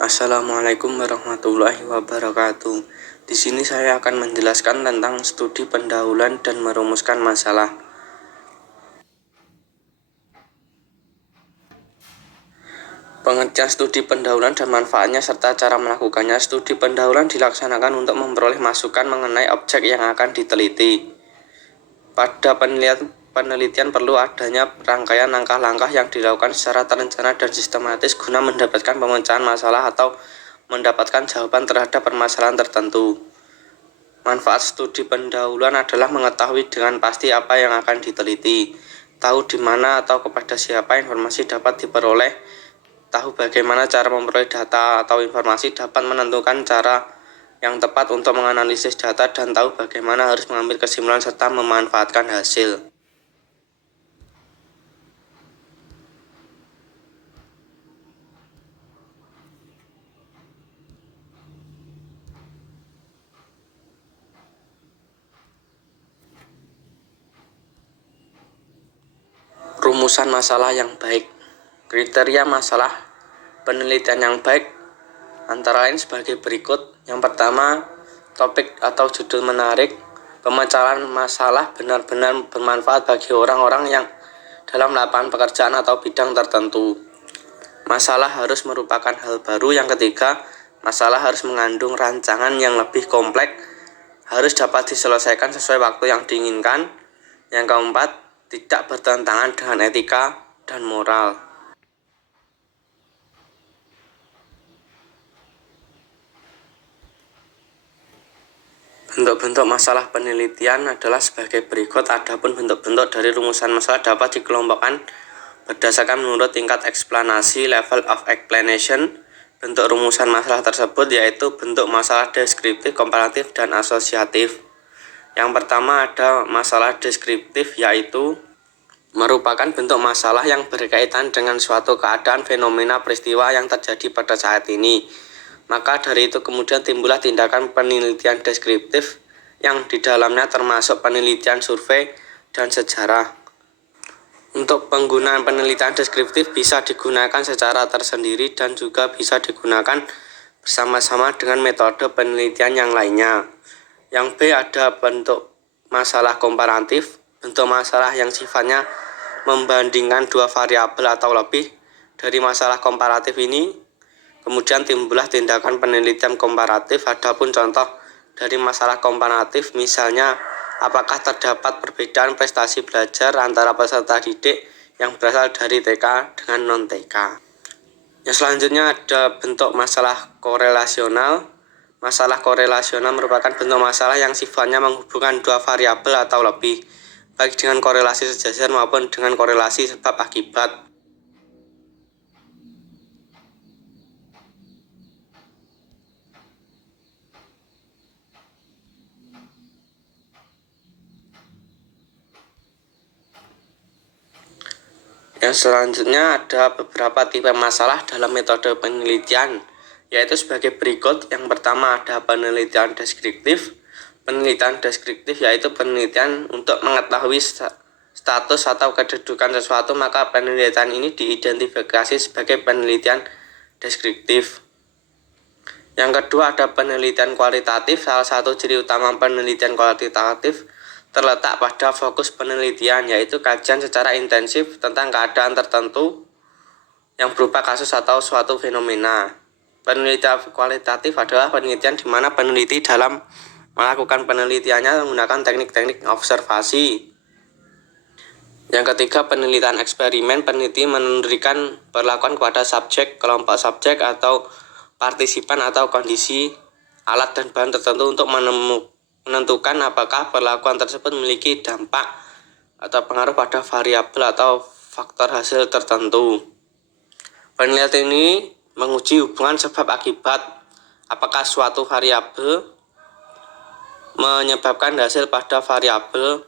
Assalamualaikum warahmatullahi wabarakatuh. Di sini saya akan menjelaskan tentang studi pendahuluan dan merumuskan masalah. Pengertian studi pendahuluan dan manfaatnya serta cara melakukannya. Studi pendahuluan dilaksanakan untuk memperoleh masukan mengenai objek yang akan diteliti. Pada penelitian perlu adanya rangkaian langkah-langkah yang dilakukan secara terencana dan sistematis guna mendapatkan pemecahan masalah atau mendapatkan jawaban terhadap permasalahan tertentu. Manfaat studi pendahuluan adalah mengetahui dengan pasti apa yang akan diteliti, tahu di mana atau kepada siapa informasi dapat diperoleh, tahu bagaimana cara memperoleh data atau informasi, dapat menentukan cara yang tepat untuk menganalisis data, dan tahu bagaimana harus mengambil kesimpulan serta memanfaatkan hasil. Rumusan masalah yang baik. Kriteria masalah penelitian yang baik antara lain sebagai berikut. Yang pertama, topik atau judul menarik. Pemecahan masalah benar-benar bermanfaat bagi orang-orang yang dalam lapangan pekerjaan atau bidang tertentu. Masalah harus merupakan hal baru. Yang ketiga, masalah harus mengandung rancangan yang lebih kompleks, harus dapat diselesaikan sesuai waktu yang diinginkan. Yang keempat, tidak bertentangan dengan etika dan moral. Bentuk-bentuk masalah penelitian adalah sebagai berikut. Adapun bentuk-bentuk dari rumusan masalah dapat dikelompokkan berdasarkan menurut tingkat eksplanasi, level of explanation. Bentuk rumusan masalah tersebut yaitu bentuk masalah deskriptif, komparatif, dan asosiatif. Yang pertama ada masalah deskriptif, yaitu merupakan bentuk masalah yang berkaitan dengan suatu keadaan, fenomena, peristiwa yang terjadi pada saat ini. Maka dari itu kemudian timbullah tindakan penelitian deskriptif yang di dalamnya termasuk penelitian survei dan sejarah. Untuk penggunaan penelitian deskriptif bisa digunakan secara tersendiri dan juga bisa digunakan bersama-sama dengan metode penelitian yang lainnya. Yang B ada bentuk masalah komparatif, bentuk masalah yang sifatnya membandingkan dua variabel atau lebih. Dari masalah komparatif ini kemudian timbullah tindakan penelitian komparatif. Adapun contoh dari masalah komparatif misalnya, apakah terdapat perbedaan prestasi belajar antara peserta didik yang berasal dari TK dengan non-TK. Yang selanjutnya ada bentuk masalah korelasional. Masalah korelasional merupakan bentuk masalah yang sifatnya menghubungkan dua variabel atau lebih, baik dengan korelasi sejajar maupun dengan korelasi sebab akibat. Yang selanjutnya ada beberapa tipe masalah dalam metode penelitian, yaitu sebagai berikut. Yang pertama ada penelitian deskriptif. Penelitian deskriptif yaitu penelitian untuk mengetahui status atau kedudukan sesuatu, maka penelitian ini diidentifikasi sebagai penelitian deskriptif. Yang kedua ada penelitian kualitatif. Salah satu ciri utama penelitian kualitatif terletak pada fokus penelitian, yaitu kajian secara intensif tentang keadaan tertentu yang berupa kasus atau suatu fenomena. Penelitian kualitatif adalah penelitian di mana peneliti dalam melakukan penelitiannya menggunakan teknik-teknik observasi. Yang ketiga penelitian eksperimen. Peneliti memberikan perlakuan kepada subjek, kelompok subjek atau partisipan atau kondisi, alat dan bahan tertentu untuk menentukan apakah perlakuan tersebut memiliki dampak atau pengaruh pada variabel atau faktor hasil tertentu. Penelitian ini menguji hubungan sebab akibat. Apakah suatu variabel menyebabkan hasil pada variabel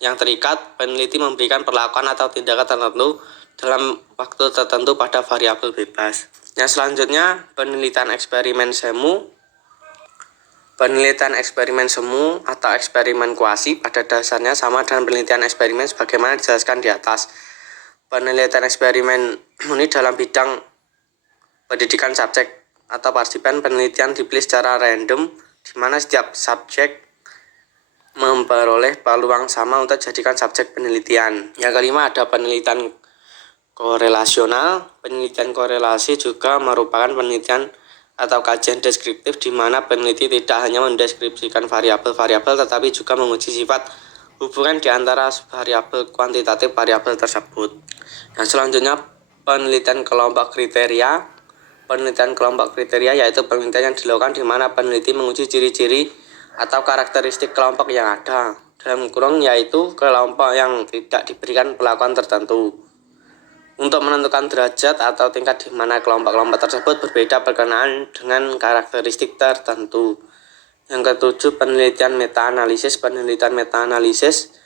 yang terikat. Peneliti memberikan perlakuan atau tindakan tertentu dalam waktu tertentu pada variabel bebas. Yang selanjutnya penelitian eksperimen semu. Penelitian eksperimen semu atau eksperimen kuasi pada dasarnya sama dengan penelitian eksperimen sebagaimana dijelaskan di atas. Penelitian eksperimen ini dalam bidang pendidikan subjek atau partisipan penelitian dipilih secara random, di mana setiap subjek memperoleh peluang sama untuk jadikan subjek penelitian. Yang kelima ada penelitian korelasional. Penelitian korelasi juga merupakan penelitian atau kajian deskriptif di mana peneliti tidak hanya mendeskripsikan variabel-variabel tetapi juga menguji sifat hubungan di antara variabel kuantitatif variabel tersebut. Nah, selanjutnya penelitian kelompok kriteria. Penelitian kelompok kriteria yaitu penelitian yang dilakukan di mana peneliti menguji ciri-ciri atau karakteristik kelompok yang ada, dalam kurung yaitu kelompok yang tidak diberikan perlakuan tertentu, untuk menentukan derajat atau tingkat di mana kelompok-kelompok tersebut berbeda berkenaan dengan karakteristik tertentu. Yang ketujuh, penelitian meta-analisis. Penelitian meta-analisis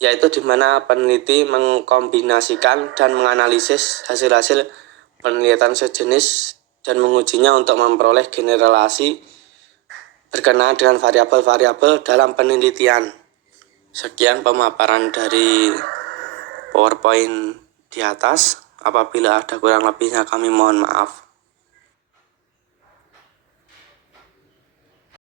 yaitu di mana peneliti mengkombinasikan dan menganalisis hasil-hasil penelitian sejenis dan mengujinya untuk memperoleh generalisasi berkenaan dengan variabel-variabel dalam penelitian. Sekian pemaparan dari PowerPoint di atas. Apabila ada kurang lebihnya kami mohon maaf.